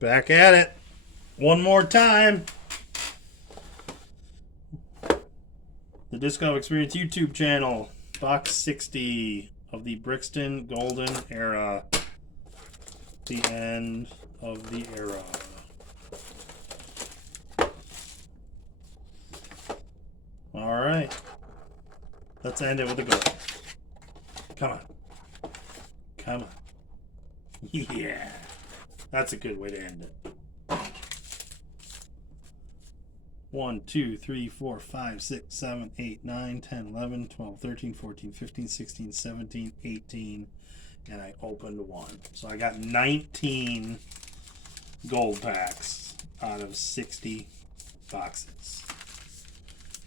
Back at it. One more time. The Disc Golf Experience YouTube channel. Box 60 of the Brixton Golden Era. The end of the era. Alright. Let's end it with a goal. Come on. Come on. Yeah. That's a good way to end it. 1, 2, 3, 4, 5, 6, 7, 8, 9, 10, 11, 12, 13, 14, 15, 16, 17, 18. And I opened one. So I got 19 gold packs out of 60 boxes.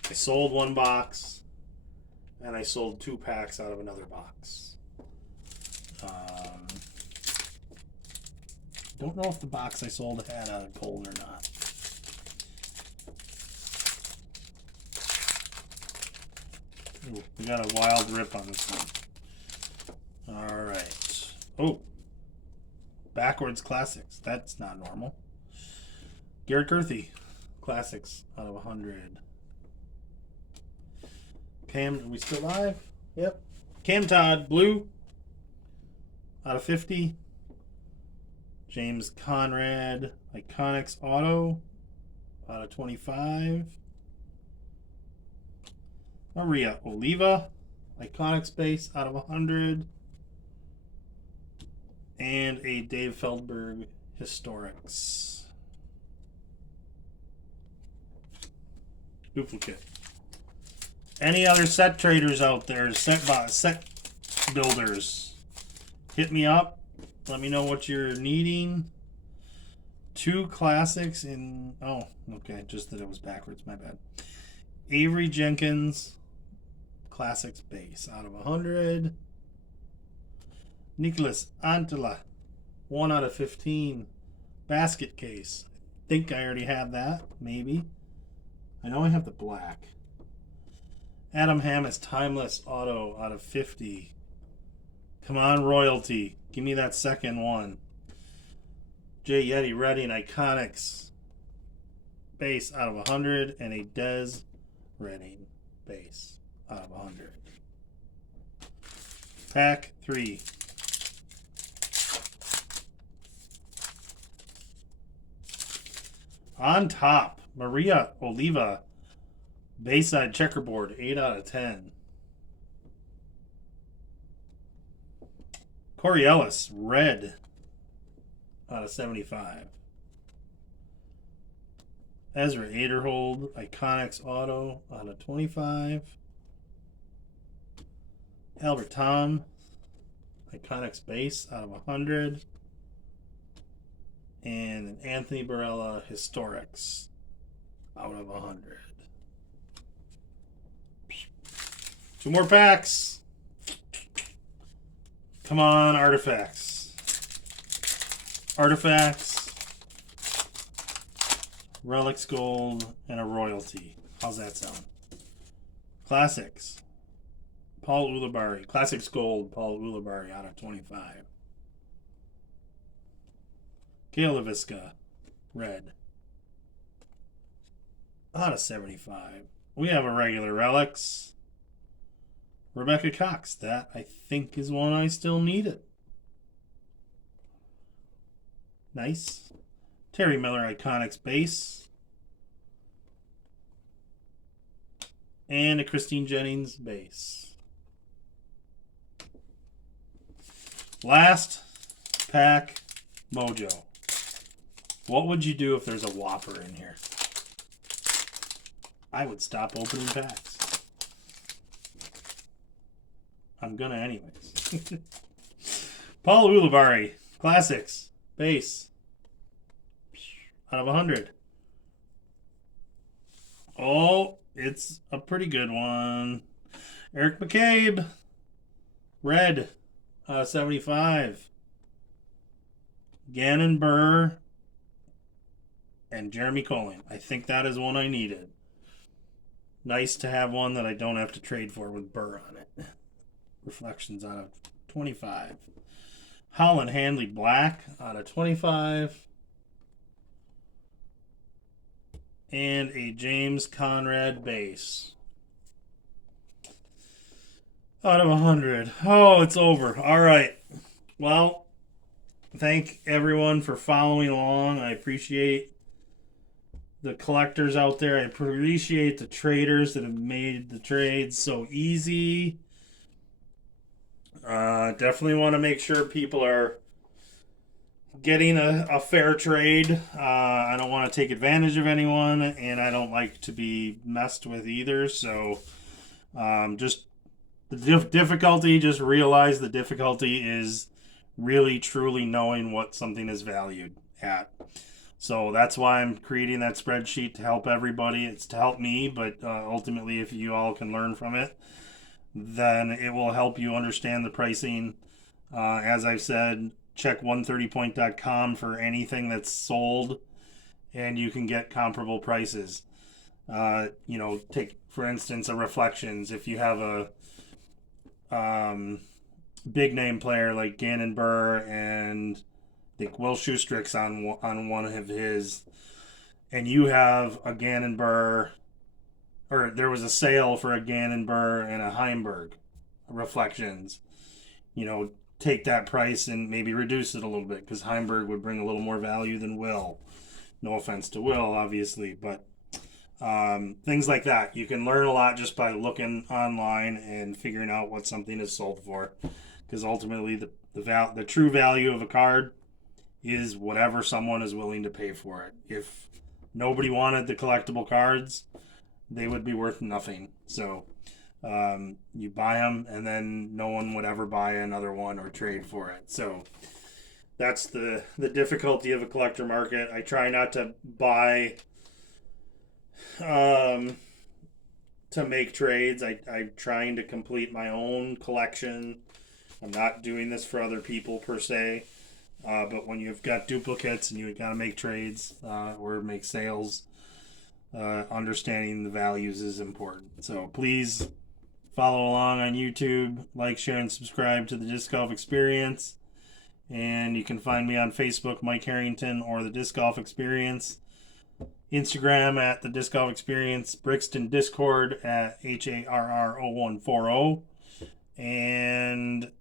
I sold one box. And I sold 2 packs out of another box. Don't know if the box I sold had a gold or not. Ooh, we got a wild rip on this one. Alright. Oh. Backwards Classics. That's not normal. Garrett Kurthy. Classics out of 100. Cam, are we still live? Yep. Cam Todd, blue. Out of 50. James Conrad, Iconics Auto. Out of 25. Maria Oliva, Iconics base out of 100. And a Dave Feldberg Historics. Duplicate. Any other set traders out there, set builders, hit me up. Let me know what you're needing. 2 classics in... Oh, okay. Just that it was backwards. My bad. Avery Jenkins, Classics base out of 100. Nicholas Antela, 1 out of 15. Basket case. I think I already have that. Maybe. I know I have the black. Adam Hammis, Timeless Auto out of 50. Come on, Royalty. Give me that second one. Jay Yeti Redding, Iconics base out of 100. And a Dez Redding base out of 100. Pack 3. On top, Maria Oliva. Bayside Checkerboard, 8 out of 10. Corey Ellis, red, out of 75. Ezra Aderhold, Iconics Auto, out of 25. Albert Tom, Iconics base, out of 100. And an Anthony Barella Historics, out of 100. 2 more packs. Come on, Artifacts. Artifacts. Relics Gold and a Royalty. How's that sound? Classics. Paul Ulibarri. Classics Gold. Paul Ulibarri out of 25. Gail LaVisca. Red. Out of 75. We have a regular Relics. Rebecca Cox. That, I think, is one I still needed. Nice. Terry Miller Iconics base. And a Christine Jennings base. Last pack, Mojo. What would you do if there's a Whopper in here? I would stop opening packs. I'm gonna anyways. Paul Ulibarri, Classics, base, out of 100. Oh, it's a pretty good one. Eric McCabe, red, out of 75. Gannon Burr and Jeremy Colling. I think that is one I needed. Nice to have one that I don't have to trade for with Burr on it. Reflections out of 25. Holland Handley Black out of 25. and a James Conrad base. Out of 100. Oh, it's over. All right. Well, thank everyone for following along. I appreciate the collectors out there. I appreciate the traders that have made the trades so easy. Definitely want to make sure people are getting a fair trade. I don't want to take advantage of anyone, and I don't like to be messed with either. So just the difficulty, just realize the difficulty is really truly knowing what something is valued at. So that's why I'm creating that spreadsheet to help everybody. It's to help me, but ultimately, if you all can learn from it, then it will help you understand the pricing. As I've said, check 130point.com for anything that's sold, and you can get comparable prices. Take, for instance, a Reflections. If you have a big name player like Gannon Burr and I think Will Schustrick's on one of his, and you have a Gannon Burr, or there was a sale for a Gannon Burr and a Heimberg Reflections, take that price and maybe reduce it a little bit because Heimberg would bring a little more value than Will. No offense to Will, obviously, but things like that. You can learn a lot just by looking online and figuring out what something is sold for, because ultimately the true value of a card is whatever someone is willing to pay for it. If nobody wanted the collectible cards, they would be worth nothing. So you buy them, and then no one would ever buy another one or trade for it. So that's the difficulty of a collector market. I try not to buy to make trades. I'm trying to complete my own collection. I'm not doing this for other people per se. But when you've got duplicates and you've got to make trades or make sales, understanding the values is important. So please follow along on YouTube, like, share, and subscribe to the Disc Golf Experience. And you can find me on Facebook, Mike Harrington, or the Disc Golf Experience. Instagram at the Disc Golf Experience. Brixton Discord at HARR0140. And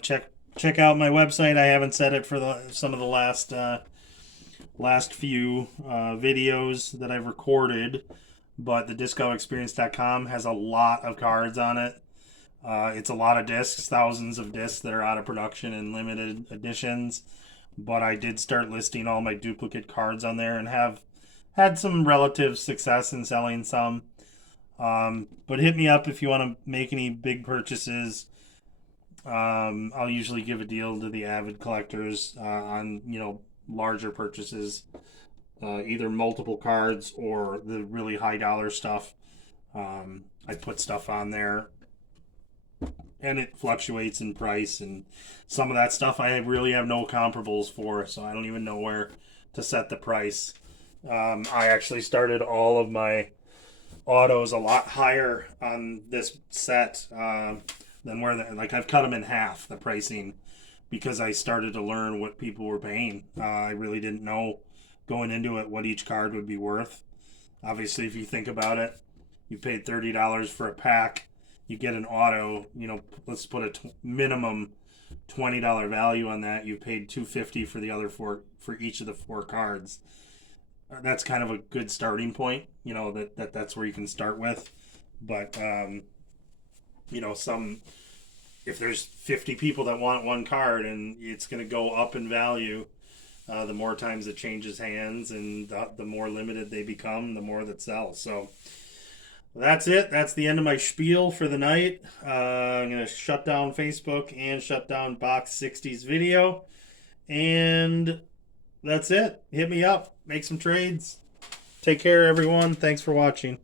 check out my website. I haven't said it for some of the last few videos that I've recorded, but the discgolfexperience.com has a lot of cards on it. It's a lot of discs, thousands of discs that are out of production and limited editions, but I did start listing all my duplicate cards on there and have had some relative success in selling some. But hit me up if you want to make any big purchases. I'll usually give a deal to the avid collectors on larger purchases, either multiple cards or the really high dollar stuff. I put stuff on there, and it fluctuates in price, and some of that stuff I really have no comparables for, so I don't even know where to set the price. I actually started all of my autos a lot higher on this set than where I've cut them in half, the pricing, because I started to learn what people were paying. I really didn't know going into it what each card would be worth. Obviously, if you think about it, you paid $30 for a pack, you get an auto, let's put a minimum $20 value on that. You paid $250 for the other four, for each of the four cards. That's kind of a good starting point, that's where you can start with. But if there's 50 people that want one card and it's going to go up in value, the more times it changes hands, and the more limited they become, the more that sells. So that's it. That's the end of my spiel for the night. I'm going to shut down Facebook and shut down Box 60's video. And that's it. Hit me up. Make some trades. Take care, everyone. Thanks for watching.